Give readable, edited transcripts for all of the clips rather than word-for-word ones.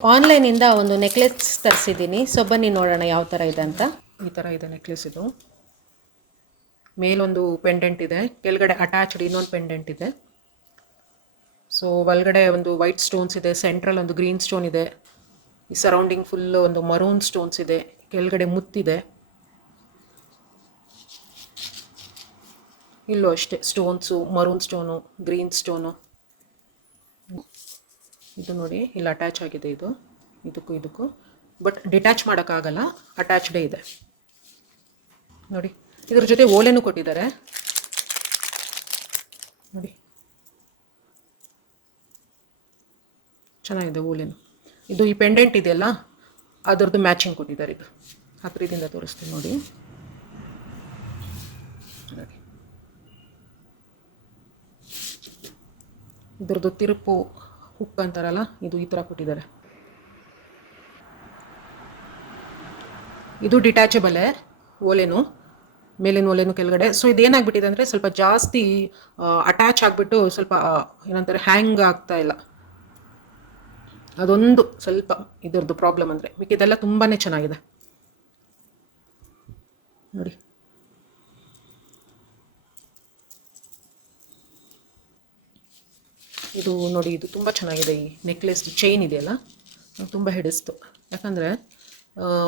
ಆನ್ಲೈನಿಂದ ಒಂದು necklace ತರಿಸಿದ್ದೀನಿ. So ಬನ್ನಿ ನೋಡೋಣ ಯಾವ ಥರ ಇದೆ ಅಂತ. ಈ ಥರ ಇದೆ ನೆಕ್ಲೆಸ್. ಇದು ಮೇಲೊಂದು ಪೆಂಡೆಂಟ್ ಇದೆ, ಕೆಳಗಡೆ ಅಟ್ಯಾಚ್ಡ್ ಇನ್ನೊಂದು ಪೆಂಡೆಂಟ್ ಇದೆ. ಸೊ ಒಳಗಡೆ ಒಂದು ವೈಟ್ ಸ್ಟೋನ್ಸ್ ಇದೆ, ಸೆಂಟ್ರಲ್ ಒಂದು ಗ್ರೀನ್ ಸ್ಟೋನ್ ಇದೆ, ಈ ಸರೌಂಡಿಂಗ್ ಫುಲ್ ಒಂದು ಮರೂನ್ ಸ್ಟೋನ್ಸ್ ಇದೆ, ಕೆಳಗಡೆ ಮುತ್ತಿದೆ. ಇಲ್ಲೂ ಅಷ್ಟೇ stones, maroon stone, green stone. ಇದು ನೋಡಿ ಇಲ್ಲಿ ಅಟ್ಯಾಚ್ ಆಗಿದೆ, ಇದು ಇದಕ್ಕೂ ಬಟ್ ಡಿಟ್ಯಾಚ್ ಮಾಡೋಕ್ಕಾಗಲ್ಲ, ಅಟ್ಯಾಚ್ಡೇ ಇದೆ ನೋಡಿ. ಇದ್ರ ಜೊತೆ ಓಲೆನೂ ಕೊಟ್ಟಿದ್ದಾರೆ ನೋಡಿ, ಚೆನ್ನಾಗಿದೆ ಓಲೆನು. ಇದು ಈ ಪೆಂಡೆಂಟ್ ಇದೆಯಲ್ಲ ಅದರದ್ದು ಮ್ಯಾಚಿಂಗ್ ಕೊಟ್ಟಿದ್ದಾರೆ. ಇದು ಹತ್ತಿರದಿಂದ ತೋರಿಸ್ತೀನಿ ನೋಡಿ. ಇದ್ರದ್ದು ತಿರುಪು ಹುಕ್ ಅಂತಾರಲ್ಲ, ಇದು ಈ ಥರ ಕೊಟ್ಟಿದ್ದಾರೆ. ಇದು ಡಿಟ್ಯಾಚಬಲೇ ಓಲೆನು, ಮೇಲಿನ ಓಲೆನು ಕೆಳಗಡೆ. ಸೊ ಇದೇನಾಗ್ಬಿಟ್ಟಿದೆ ಅಂದರೆ ಸ್ವಲ್ಪ ಜಾಸ್ತಿ ಅಟ್ಯಾಚ್ ಆಗಿಬಿಟ್ಟು ಸ್ವಲ್ಪ ಏನಂತಾರೆ ಹ್ಯಾಂಗ್ ಆಗ್ತಾ ಇಲ್ಲ. ಅದೊಂದು ಸ್ವಲ್ಪ ಇದರದ್ದು ಪ್ರಾಬ್ಲಮ್ ಅಂದರೆ, ಮಿಕ್ಕಿದೆಲ್ಲ ತುಂಬಾ ಚೆನ್ನಾಗಿದೆ ನೋಡಿ. ಇದು ನೋಡಿ, ಇದು ತುಂಬ ಚೆನ್ನಾಗಿದೆ. ಈ ನೆಕ್ಲೆಸ್ ಚೈನ್ ಇದೆಯಲ್ಲ ತುಂಬ ಹಿಡಿಸ್ತು. ಯಾಕಂದರೆ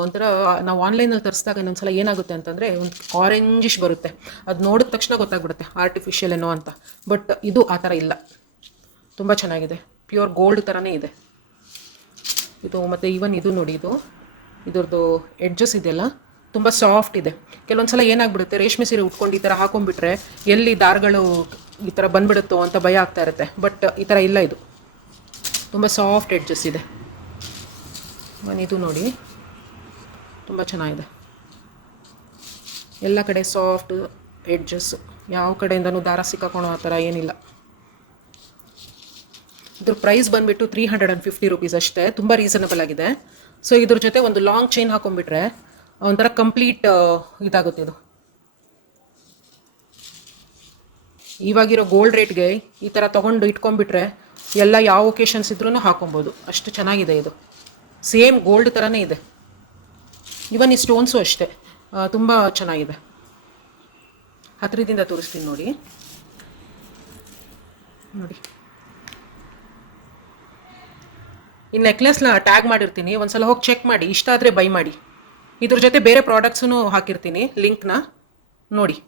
ಒಂಥರ ನಾವು ಆನ್ಲೈನಲ್ಲಿ ತರಿಸಿದಾಗ ಇನ್ನೊಂದ್ಸಲ ಏನಾಗುತ್ತೆ ಅಂತಂದರೆ ಒಂದು ಆರೆಂಜಿಶ್ ಬರುತ್ತೆ, ಅದು ನೋಡಿದ ತಕ್ಷಣ ಗೊತ್ತಾಗ್ಬಿಡುತ್ತೆ ಆರ್ಟಿಫಿಷಿಯಲ್ ಏನೋ ಅಂತ. ಬಟ್ ಇದು ಆ ಥರ ಇಲ್ಲ, ತುಂಬ ಚೆನ್ನಾಗಿದೆ, ಪ್ಯೂರ್ ಗೋಲ್ಡ್ ಥರನೇ ಇದೆ ಇದು. ಮತ್ತು ಈವನ್ ಇದು ನೋಡಿ, ಇದ್ರದ್ದು ಎಡ್ಜಸ್ ಇದೆಯಲ್ಲ ತುಂಬ ಸಾಫ್ಟ್ ಇದೆ. ಕೆಲವೊಂದು ಸಲ ಏನಾಗ್ಬಿಡುತ್ತೆ, ರೇಷ್ಮೆ ಸೀರೆ ಉಟ್ಕೊಂಡು ಈ ಥರ ಹಾಕೊಂಡ್ಬಿಟ್ರೆ ಎಲ್ಲಿ ದಾರಗಳು ಈ ಥರ ಬಂದ್ಬಿಡುತ್ತೋ ಅಂತ ಭಯ ಆಗ್ತಾ ಇರುತ್ತೆ. ಬಟ್ ಈ ಥರ ಇಲ್ಲ, ಇದು ತುಂಬ ಸಾಫ್ಟ್ ಎಡ್ಜಸ್ ಇದೆ. ಇದು ನೋಡಿ ತುಂಬ ಚೆನ್ನಾಗಿದೆ, ಎಲ್ಲ ಕಡೆ ಸಾಫ್ಟ್ ಎಡ್ಜಸ್ಸು, ಯಾವ ಕಡೆಯಿಂದನೂ ದಾರ ಸಿಕ್ಕಾಕೊಳೋ ಆ ಥರ ಏನಿಲ್ಲ. ಇದ್ರ ಪ್ರೈಸ್ ಬಂದುಬಿಟ್ಟು 350 ರೂಪೀಸ್ ಅಷ್ಟೇ, ತುಂಬ ರೀಸನಬಲ್ ಆಗಿದೆ. ಸೊ ಇದ್ರ ಜೊತೆ ಒಂದು ಲಾಂಗ್ ಚೈನ್ ಹಾಕೊಂಡ್ಬಿಟ್ರೆ ಒಂಥರ ಕಂಪ್ಲೀಟ್ ಇದಾಗುತ್ತೆ. ಇದು ಇವಾಗಿರೋ ಗೋಲ್ಡ್ ರೇಟ್ಗೆ ಈ ಥರ ತೊಗೊಂಡು ಇಟ್ಕೊಂಡ್ಬಿಟ್ರೆ ಎಲ್ಲ ಯಾವ ಒಕೇಶನ್ಸ್ ಇದ್ರೂ ಹಾಕೊಬೋದು, ಅಷ್ಟು ಚೆನ್ನಾಗಿದೆ. ಇದು ಸೇಮ್ ಗೋಲ್ಡ್ ಥರನೇ ಇದೆ. ಇವನ್ ಈ ಸ್ಟೋನ್ಸು ಅಷ್ಟೇ ತುಂಬ ಚೆನ್ನಾಗಿದೆ. ಹತ್ತಿರದಿಂದ ತೋರಿಸ್ತೀನಿ ನೋಡಿ. ಈ ನೆಕ್ಲೆಸ್ನ ಟ್ಯಾಗ್ ಮಾಡಿರ್ತೀನಿ, ಒಂದ್ಸಲ ಹೋಗಿ ಚೆಕ್ ಮಾಡಿ, ಇಷ್ಟ ಆದರೆ ಬೈ ಮಾಡಿ. ಇದ್ರ ಜೊತೆ ಬೇರೆ ಪ್ರಾಡಕ್ಟ್ಸೂ ಹಾಕಿರ್ತೀನಿ, ಲಿಂಕ್ನ ನೋಡಿ.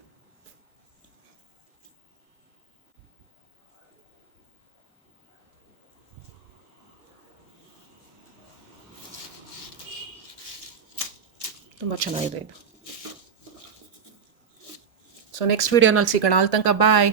ತುಂಬ ಚೆನ್ನಾಗಿದೆ ಇದು. ಸೊ ನೆಕ್ಸ್ಟ್ ವಿಡಿಯೋನಲ್ಲಿ ಸಿಗೋಣ. ಅಲ್ಲಿ ತನಕ ಬಾಯ್.